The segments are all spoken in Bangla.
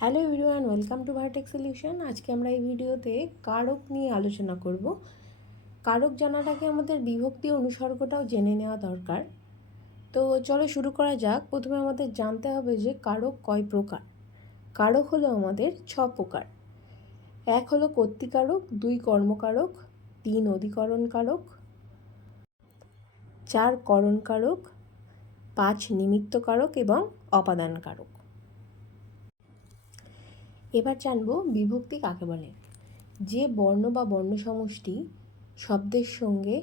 Hello everyone welcome to Vertech solution আজকে আমরা এই ভিডিওতে কারক নিয়ে আলোচনা করব। কারক জানাটাকে আমাদের বিভক্তি অনুসর্গটাও জেনে নেওয়া দরকার। তো চলো শুরু করা যাক। প্রথমে আমাদের জানতে হবে যে কারক কয় প্রকার। কারক হলো আমাদের ছ প্রকার। এক হলো কর্তিকারক, দুই কর্মকারক, তিন অধিকরণ কারক চার করণ কারক পাঁচ নিমিত্ত কারক এবং অপাদান কারক এবার জানব বিভক্তি কাকে বলে? যে বর্ণ বা বর্ণ সমষ্টি শব্দের সঙ্গে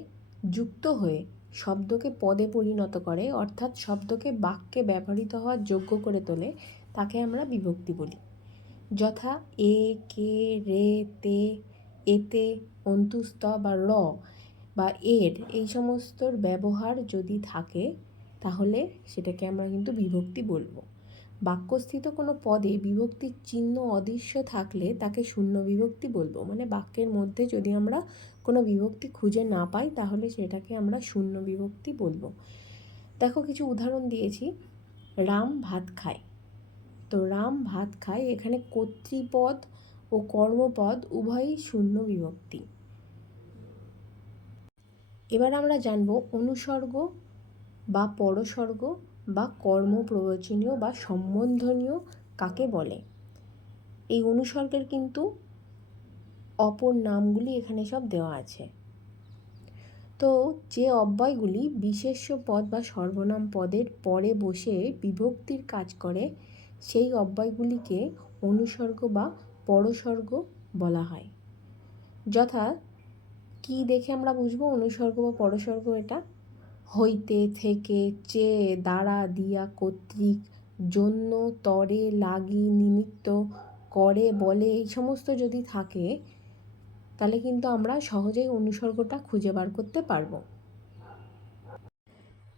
যুক্ত হয়ে শব্দকে পদে পরিণত করে, অর্থাৎ শব্দকে বাক্যে ব্যবহৃত হওয়ার যোগ্য করে তোলে, তাকে আমরা বিভক্তি বলি। যথা এ, কে, রে, তে, এতে অন্তুস্ত বা র বা এর এই সমস্তর ব্যবহার যদি থাকে, তাহলে সেটাকে আমরা কিন্তু বিভক্তি বলব। বাক্যস্থিত কোনো পদে বিভক্তির চিহ্ন অদৃশ্য থাকলে তাকে শূন্য বিভক্তি বলব। মানে বাক্যের মধ্যে যদি আমরা কোনো বিভক্তি খুঁজে না পাই, তাহলে সেটাকে আমরা শূন্য বিভক্তি বলব। দেখো কিছু উদাহরণ দিয়েছি। রাম ভাত খায়। তো রাম ভাত খায়, এখানে কর্তৃপদ ও কর্মপদ উভয়ই শূন্য বিভক্তি। এবার আমরা জানব অনুসর্গ বা পরসর্গ বা কর্মপ্রয়োজনীয় বা সম্বন্ধনীয় কাকে বলে? এই অনুসর্গের কিন্তু অপর নামগুলি এখানে সব দেওয়া আছে। তো যে অব্যয়গুলি বিশেষ্য পদ বা সর্বনাম পদের পরে বসে বিভক্তির কাজ করে, সেই অব্যয়গুলিকে অনুসর্গ বা পরসর্গ বলা হয়। যথা কি দেখে আমরা বুঝব? অনুসর্গ বা পরসর্গ এটা? হইতে থেকে চেয়ে দ্বারা দিয়া কর্তৃক জন্য তরে লাগি নিমিত্ত করে বলে, এই সমস্ত যদি থাকে, তাহলে কিন্তু আমরা সহজেই অনুসর্গটা খুঁজে বার করতে পারব।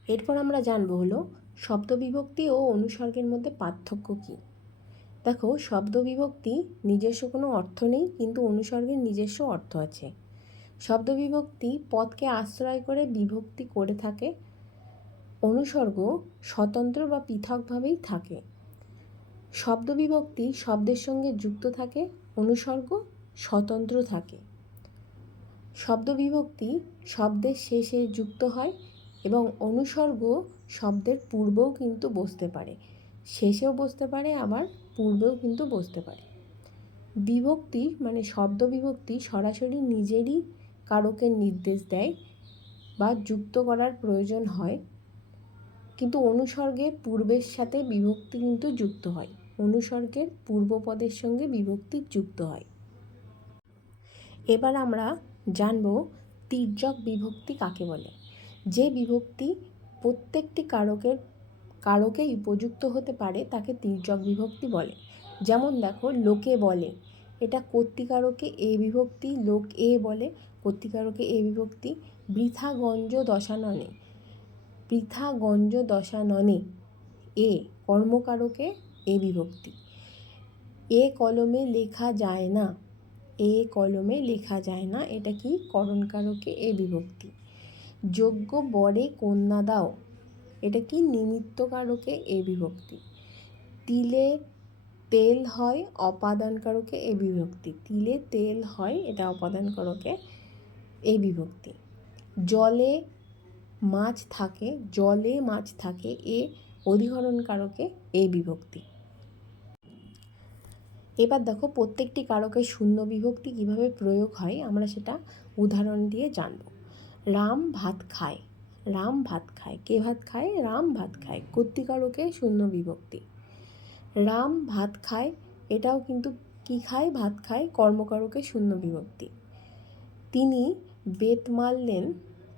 এরপর আমরা জানব হলো শব্দ বিভক্তি ও অনুসর্গের মধ্যে পার্থক্য কী? দেখো শব্দ বিভক্তি নিজস্ব কোনো অর্থ নেই, কিন্তু অনুসর্গের নিজস্ব অর্থ আছে। শব্দ বিভক্তি পদকে আশ্রয় করে বিভক্তি করে থাকে, অনুসর্গ স্বতন্ত্র বা পৃথকভাবেই থাকে। শব্দ বিভক্তি শব্দের সঙ্গে যুক্ত থাকে, অনুসর্গ স্বতন্ত্র থাকে। শব্দ বিভক্তি শব্দের শেষে যুক্ত হয় এবং অনুসর্গ শব্দের পূর্বেও কিন্তু বসতে পারে। শেষেও বসতে পারে, আবার পূর্বেও কিন্তু বসতে পারে। বিভক্তি মানে শব্দ বিভক্তি সরাসরি নিজেরই কারকের নির্দেশ দেয় বা যুক্ত করার প্রয়োজন হয়। কিন্তু অনুসর্গের পূর্বের সাথে বিভক্তি কিন্তু যুক্ত হয়। অনুসর্গের পূর্বপদের সঙ্গে বিভক্তি যুক্ত হয়। এবার আমরা জানব তির্যক বিভক্তি কাকে বলে? যে বিভক্তি প্রত্যেকটি কারকের কারকে উপযুক্ত হতে পারে তাকে তির্যক বিভক্তি বলে। যেমন দেখো, লোকে বলে। এটা কর্তিকারকে এ বিভক্তি লোক এ বলে। কর্তিকারকে এ বিভক্তি বৃথা গঞ্জ দশাননে বৃথা গঞ্জ দশাননে এ কর্মকারকে এ বিভক্তি। এ কলমে লেখা যায় না। এ কলমে লেখা যায় না। এটা কি? করণকারকে এ বিভক্তি। যোগ্য বরে কন্যা দাও। এটা কি? নিমিত্তকারকে এ বিভক্তি। তিলে তেল হয়, অপাদানকারকে এ বিভক্তি। তিলে তেল হয়, এটা অপাদানকারকে এই বিভক্তি। জলে মাছ থাকে, জলে মাছ থাকে, এ অধিকরণ কারকে এ বিভক্তি। এবার দেখো প্রত্যেকটি কারকের শূন্য বিভক্তি কীভাবে প্রয়োগ হয়, আমরা সেটা উদাহরণ দিয়ে জানব। রাম ভাত খায়, রাম ভাত খায়। কে ভাত খায়? রাম ভাত খায়। কর্তিকারকে শূন্য বিভক্তি। রাম ভাত খায়, এটাও কিন্তু কি খায়? ভাত খায়, কর্মকারকে শূন্য বিভক্তি। তিনি বেত মারলেন,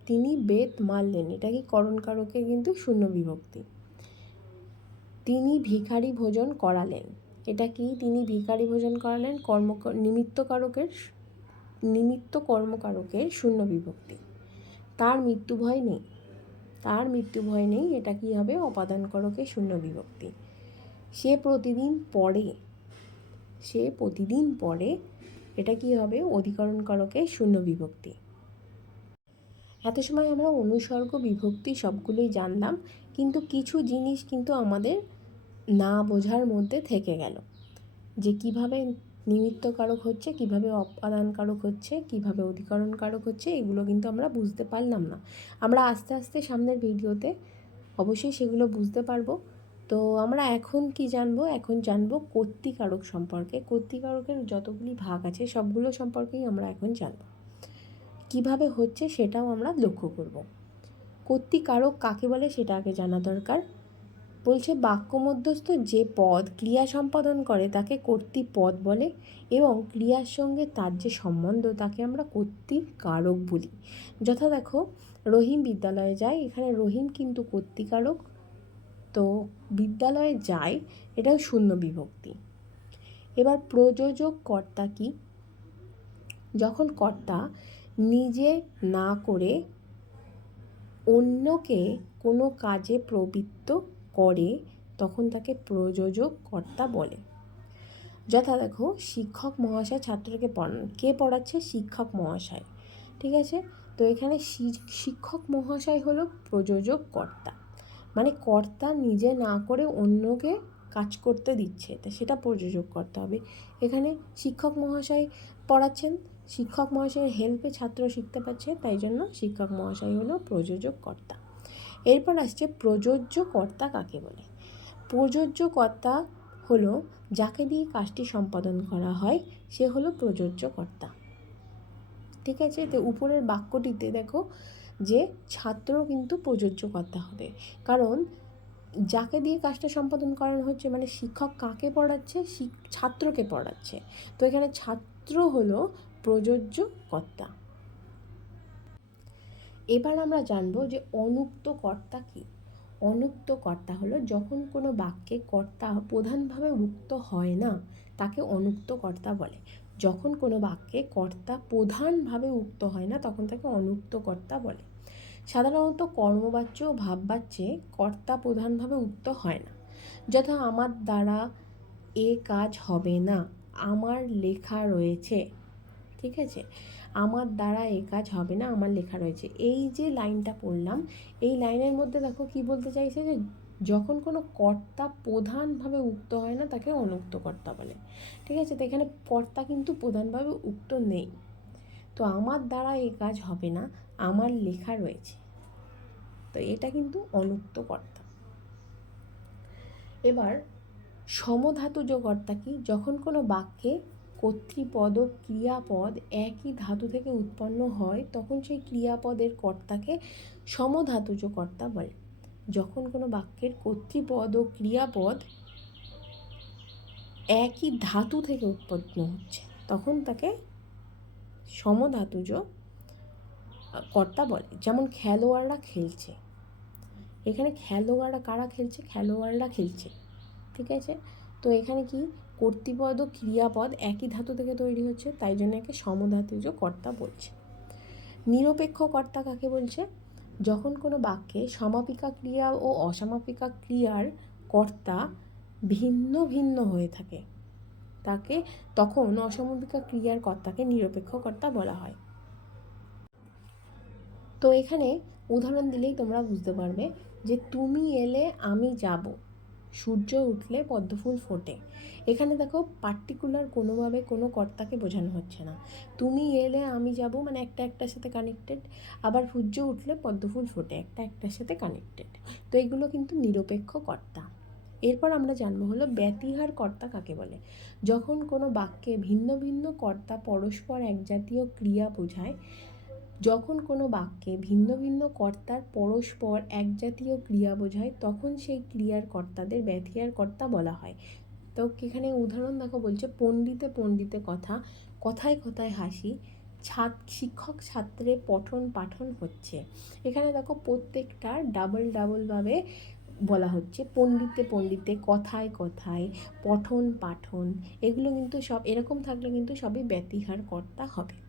তিনি বেত মারলেন। এটা কি করণকারকে কিন্তু শূন্য বিভক্তি? তিনি ভিখারি ভোজন করালেন। এটা কি তিনি ভিখারি ভোজন করালেন? কর্ম নিমিত্তকারকের নিমিত্ত কর্মকারকের শূন্য বিভক্তি। তার মৃত্যু ভয় নেই। তার মৃত্যু ভয় নেই, এটা কি হবে? অপাদান অপাদানকারকের শূন্য বিভক্তি। সে প্রতিদিন পড়ে, সে প্রতিদিন পড়ে, এটা কি হবে? অধিকরণ অধিকরণকারকের শূন্য বিভক্তি। এত সময় আমরা অনুসর্গ, বিভক্তি সবগুলোই জানলাম, কিন্তু কিছু জিনিস কিন্তু আমাদের না বোঝার মধ্যে থেকে গেল। যে কীভাবে নিমিত্তকারক হচ্ছে, কীভাবে অপাদানকারক হচ্ছে, কীভাবে অধিকরণকারক হচ্ছে, এগুলো কিন্তু আমরা বুঝতে পারলাম না। আমরা আস্তে আস্তে সামনের ভিডিওতে অবশ্যই সেগুলো বুঝতে পারব। তো আমরা এখন কি জানব? এখন জানব কর্তিকারক সম্পর্কে। কর্তিকারকের যতগুলি ভাগ আছে, সবগুলো সম্পর্কেই আমরা এখন জানব। কীভাবে হচ্ছে সেটাও আমরা লক্ষ্য করব। কর্তিকারক কাকে বলে সেটা আগে জানা দরকার। বলছে বাক্য মধ্যস্থ যে পদ ক্রিয়া সম্পাদন করে তাকে কর্তৃপদ বলে এবং ক্রিয়ার সঙ্গে তার যে সম্বন্ধ তাকে আমরা কর্তৃকারক বলি। যথা দেখো, রহিম বিদ্যালয়ে যায়, এখানে রহিম কিন্তু কর্তৃকারক তো বিদ্যালয়ে যায়, এটাও শূন্য বিভক্তি। এবার প্রযোজক কর্তা কি? যখন কর্তা নিজে না করে অন্যকে কোনো কাজে প্রবৃত্ত করে তখন তাকে প্রযোজক কর্তা বলে। যথা দেখো, শিক্ষক মহাশয় ছাত্রকে পড়ান। কে পড়াচ্ছে? শিক্ষক মহাশয়। ঠিক আছে? তো এখানে শিক্ষক মহাশয় হলো প্রযোজক কর্তা মানে কর্তা নিজে না করে অন্যকে কাজ করতে দিচ্ছে। তা সেটা প্রযোজক করতে হবে। এখানে শিক্ষক মহাশয় পড়াচ্ছেন শিক্ষক মহাশয়ের হেল্পে ছাত্র শিখতে পারছে, তাই জন্য শিক্ষক মহাশয় হলো প্রযোজক কর্তা। এরপর আসছে প্রযোজ্য কর্তা কাকে বলে? প্রযোজ্য কর্তা হলো যাকে দিয়ে কাজটি সম্পাদন করা হয়, সে হলো প্রযোজ্য কর্তা। ঠিক আছে, তো উপরের বাক্যটিতে দেখো যে ছাত্র কিন্তু প্রযোজ্য কর্তা হবে। কারণ যাকে দিয়ে কাজটা সম্পাদন করানো হচ্ছে মানে শিক্ষক কাকে পড়াচ্ছে? ছাত্রকে পড়াচ্ছে। তো এখানে ছাত্র হলো প্রযোজ্য কর্তা এবার আমরা জানব যে অনুক্ত কর্তা কী? অনুক্ত কর্তা হলো যখন কোনো বাক্যে কর্তা প্রধানভাবে উক্ত হয় না, তাকে অনুক্ত কর্তা বলে। যখন কোনো বাক্যে কর্তা প্রধানভাবে উক্ত হয় না, তখন তাকে অনুক্ত কর্তা বলে। সাধারণত কর্মবাচ্য ও ভাববাচ্যে কর্তা প্রধানভাবে উক্ত হয় না। যথা আমার দ্বারা এ কাজ হবে না, আমার লেখা রয়েছে ঠিক আছে? আমার দ্বারা এ কাজ হবে না, আমার লেখা রয়েছে। এই যে লাইনটা পড়লাম, এই লাইনের মধ্যে দেখো কি বলতে চাইছে যে, যখন কোনো কর্তা প্রধানভাবে উক্ত হয় না, তাকে অনুক্ত কর্তা বলে। ঠিক আছে? তো এখানে কর্তা কিন্তু প্রধানভাবে উক্ত নেই। তো আমার দ্বারা এই কাজ হবে না, আমার লেখা রয়েছে। তো এটা কিন্তু অনুক্ত কর্তা। এবার সমধাতুজ কর্তা কি? যখন কোনো বাক্যে কর্তৃপদ ও ক্রিয়াপদ একই ধাতু থেকে উৎপন্ন হয়, তখন সেই ক্রিয়াপদের কর্তাকে সমধাতুজ কর্তা বলে। যখন কোনো বাক্যের কর্তৃপদ ও ক্রিয়াপদ একই ধাতু থেকে উৎপন্ন হচ্ছে, তখন তাকে সমধাতুজ কর্তা বলে। যেমন খেলোয়াড়রা খেলছে। এখানে খেলোয়াড়রা কারা খেলছে? খেলোয়াড়রা খেলছে। ঠিক আছে? তো এখানে কি কর্তৃপদ ও ক্রিয়াপদ একই ধাতু থেকে তৈরি হচ্ছে, তাই জন্য একে সমধাতুজ কর্তা বলছে। নিরপেক্ষ কর্তা কাকে বলছে? যখন কোনো বাক্যে সমাপিকা ক্রিয়া ও অসমাপিকা ক্রিয়ার কর্তা ভিন্ন ভিন্ন হয়ে থাকে, তাকে তখন অসমাপিকা ক্রিয়ার কর্তাকে নিরপেক্ষ কর্তা বলা হয়। তো এখানে উদাহরণ দিলেই তোমরা বুঝতে পারবে যে তুমি এলে আমি যাব। সূর্য উঠলে পদ্মফুল ফোটে। এখানে দেখো পার্টিকুলার কোনোভাবে কোনো কর্তাকে বোঝানো হচ্ছে না। তুমি এলে আমি যাব মানে একটা একটার সাথে কানেক্টেড আবার সূর্য উঠলে পদ্মফুল ফোটে, একটা একটার সাথে কানেক্টেড তো এগুলো কিন্তু নিরপেক্ষ কর্তা। এরপর আমরা জানব হলো ব্যতিহার কর্তা কাকে বলে? যখন কোনো বাক্যে ভিন্ন ভিন্ন কর্তা পরস্পর একজাতীয় ক্রিয়া বোঝায় যখন কোনো বাক্যে ভিন্ন ভিন্ন কর্তার পরস্পর একজাতীয় ক্রিয়া বোঝায়, তখন সেই ক্রিয়ার কর্তাদের ব্যথিয়ার কর্তা বলা হয়। তো এখানে উদাহরণ দেখো বলছে, পণ্ডিতে পণ্ডিতে কথা, কথায় কথায় হাসি, ছাত, শিক্ষক ছাত্রে পঠন পাঠন হচ্ছে। এখানে দেখো প্রত্যেকটা ডাবল ডাবলভাবে বলা হচ্ছে, পণ্ডিতে পণ্ডিতে কথায় কথায় পঠন পাঠন, এগুলো কিন্তু সব, এরকম থাকলে কিন্তু সবই ব্যতিহার কর্তা হবে।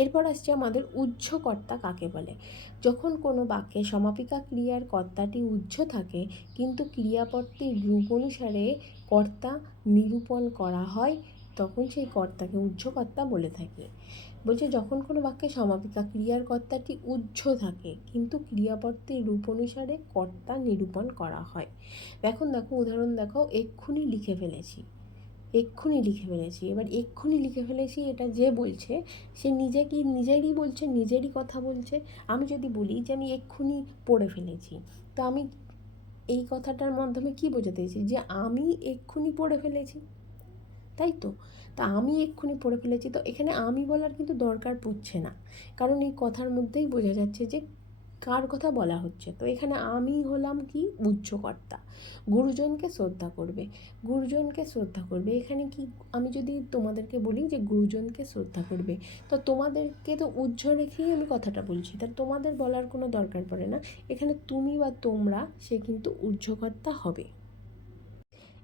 এরপর আসছে আমাদের উজ্জ কর্তা কাকে বলে? যখন কোনো বাক্যে সমাপিকা ক্রিয়ার কর্তাটি উজ্জ থাকে, কিন্তু ক্রিয়াপদটির রূপ অনুসারে কর্তা নিরূপণ করা হয়, তখন সেই কর্তাকে উজ্জকর্তা বলে থাকি। বলছে, যখন কোনো বাক্যে সমাপিকা ক্রিয়ার কর্তাটি উজ্জ থাকে, কিন্তু ক্রিয়াপদটির রূপ অনুসারে কর্তা নিরূপণ করা হয়। এখন দেখো, উদাহরণ দেখো, এক্ষুনি লিখে ফেলেছি। এক্ষুনি লিখে ফেলেছি। এবার এক্ষুনি লিখে ফেলেছি, এটা যে বলছে, সে নিজে কি নিজেরই বলছে, নিজেরই কথা বলছে। আমি যদি বলি যে আমি এক্ষুনি পড়ে ফেলেছি, তো আমি এই কথাটার মাধ্যমে কি বোঝাতে চাইছি? যে আমি এক্ষুনি পড়ে ফেলেছি। তাই তো? তা আমি এক্ষুনি পড়ে ফেলেছি, তো এখানে আমি বলার কিন্তু দরকার পড়ছে না। কারণ এই কথার মধ্যেই বোঝা যাচ্ছে যে কার কথা বলা হচ্ছে? তো এখানে আমি হলাম কি? উচ্চকর্তা। গুরুজনকে শ্রদ্ধা করবে। গুরুজনকে শ্রদ্ধা করবে। এখানে কি আমি যদি তোমাদেরকে বলি যে গুরুজনকে শ্রদ্ধা করবে, তো তোমাদেরকে তো উজ্জ রেখেই আমি কথাটা বলছি। তা তোমাদের বলার কোনো দরকার পড়ে না। এখানে তুমি বা তোমরা, সে কিন্তু উজ্জকর্তা হবে।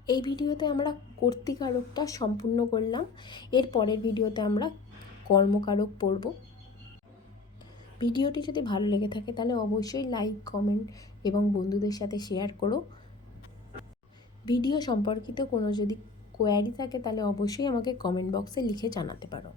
এই ভিডিওতে আমরা কর্তিকারকটা সম্পূর্ণ করলাম। এর পরের ভিডিওতে আমরা কর্মকারক পড়ব। ভিডিওটি যদি ভালো লেগে থাকে তাহলে অবশ্যই লাইক, কমেন্ট এবং বন্ধুদের সাথে শেয়ার করো। ভিডিও সম্পর্কিত কোনো যদি কোয়ারি থাকে তাহলে অবশ্যই আমাকে কমেন্ট বক্সে লিখে জানাতে পারো।